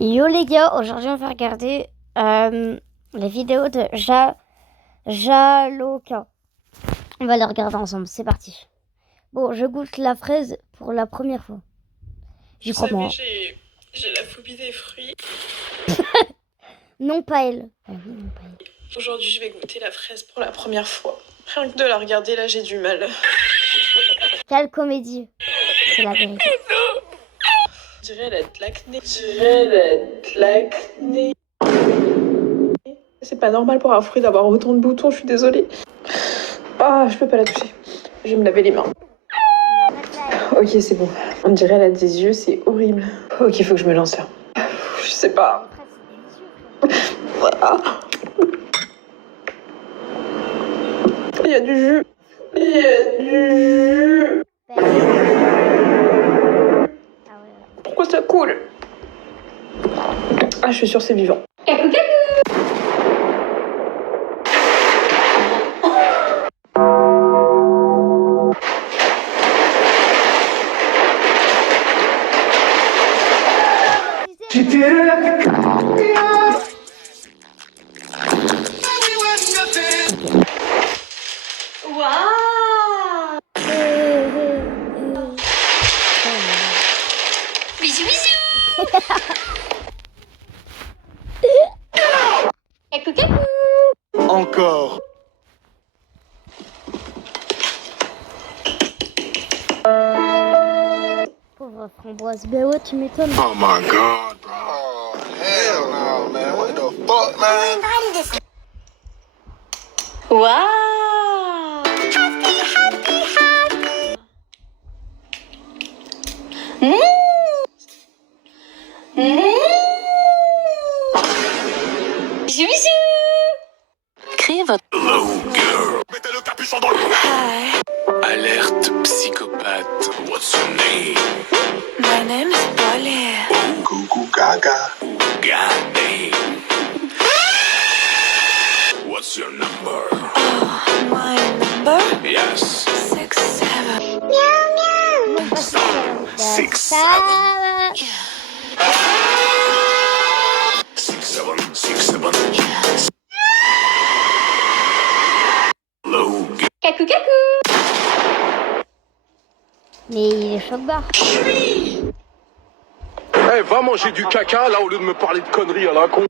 Yo les gars, aujourd'hui on va regarder les vidéos de Jaloka. On va les regarder ensemble, c'est parti. Bon, je goûte la fraise pour la première fois. J'y crois pas. J'ai la phobie des fruits. Non, pas elle. Ah oui, non, pas elle. Aujourd'hui, je vais goûter la fraise pour la première fois. Rien que de la regarder, là, j'ai du mal. Quelle comédie. C'est la vérité. Je dirais elle a de l'acné. C'est pas normal pour un fruit d'avoir autant de boutons, je suis désolée. Ah, je peux pas la toucher. Je vais me laver les mains. Ok, c'est bon. On dirait elle a des yeux, c'est horrible. Ok, faut que je me lance là. Je sais pas. Il y a du jus. Pourquoi ça coule? Ah, je suis sûre c'est vivant. Waouh! Bisous bisous! Cacou cacou! Encore. Pauvre framboise. Ben ouais, tu m'étonnes. Oh my god, bro. Oh, hell no, man. What the fuck, man? Waouh! Bisous bisous! Créez votre... Mettez le capuchon dans le... Alerte psychopathe. What's your name? My name is Polly. Coucou gaga. Gaga. What's your number? My number? Yes. 6 7. Six, Ça seven. va. 6 7 6 7. Hello. Cacou cacou! Mais il est choc-barre. Eh, va manger du caca là au lieu de me parler de conneries à la con.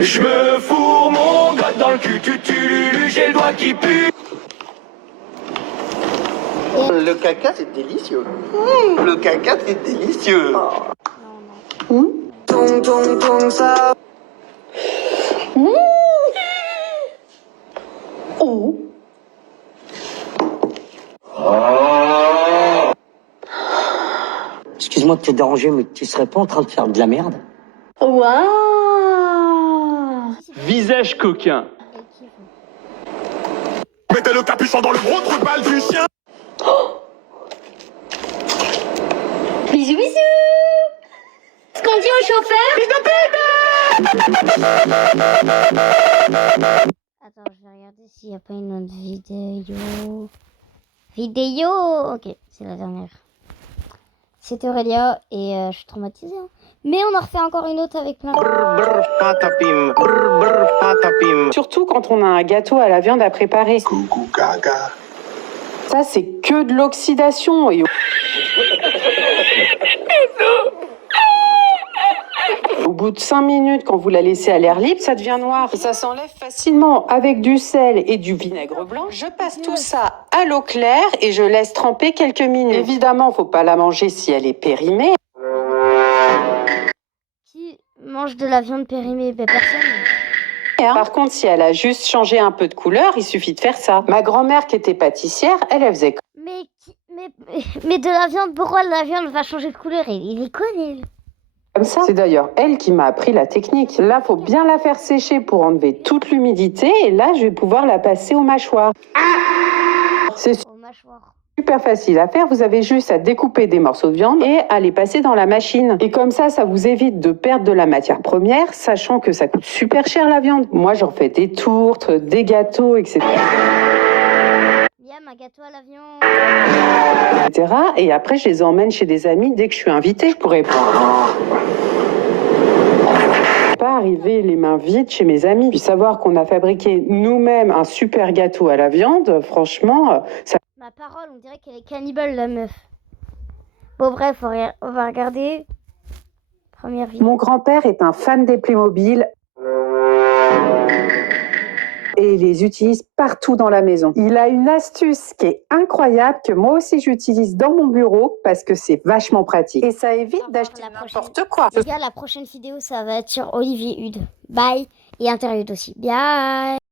Je me fourre mon gosse dans le cul, j'ai le doigt qui pue. Le caca, c'est délicieux. Le caca, c'est délicieux. Tong tong tong ça. Excuse-moi de te déranger, mais tu serais pas en train de faire de la merde? Waouh! Visage coquin. Mettez le capuchon dans le gros trou de balle du chien. Bisous bisous! Ce qu'on dit au chauffeur? Attends, je vais regarder s'il n'y a pas une autre vidéo. Vidéo. Ok, c'est la dernière. C'était Aurélia et je suis traumatisée. Hein. Mais on en refait encore une autre avec plein de... Surtout quand on a un gâteau à la viande à préparer. Coucou gaga. Ça, c'est que de l'oxydation. Et au bout de 5 minutes, quand vous la laissez à l'air libre, ça devient noir. Et ça s'enlève facilement avec du sel et du vinaigre blanc. Je passe tout ça à l'eau claire et je laisse tremper quelques minutes. Évidemment, faut pas la manger si elle est périmée. Qui mange de la viande périmée? Ben personne. Par contre, si elle a juste changé un peu de couleur, il suffit de faire ça. Ma grand-mère qui était pâtissière, elle faisait Mais de la viande, pourquoi la viande va changer de couleur? Il est connu. comme ça. C'est d'ailleurs elle qui m'a appris la technique. Là, faut bien la faire sécher pour enlever toute l'humidité. Et là, je vais pouvoir la passer au mâchoire. C'est Au mâchoire. super facile à faire. Vous avez juste à découper des morceaux de viande et à les passer dans la machine. Et comme ça vous évite de perdre de la matière première, sachant que ça coûte super cher la viande. Moi, j'en fais des tourtes, des gâteaux, etc. Il y a ma gâteau à l'avion. etc. Et après, je les emmène chez des amis dès que je suis invitée. Je pourrais pas arriver les mains vides chez mes amis. Puis savoir qu'on a fabriqué nous-mêmes un super gâteau à la viande, franchement, ça... Ma parole, on dirait qu'elle est cannibale, la meuf. Bon, bref, on va regarder. Première vidéo. Mon grand-père est un fan des Playmobil et il les utilise partout dans la maison. Il a une astuce qui est incroyable, que moi aussi j'utilise dans mon bureau parce que c'est vachement pratique. Et ça évite d'acheter n'importe quoi. Les gars, la prochaine vidéo, ça va être sur Olivier Hude. Bye. Et Interlude aussi. Bye.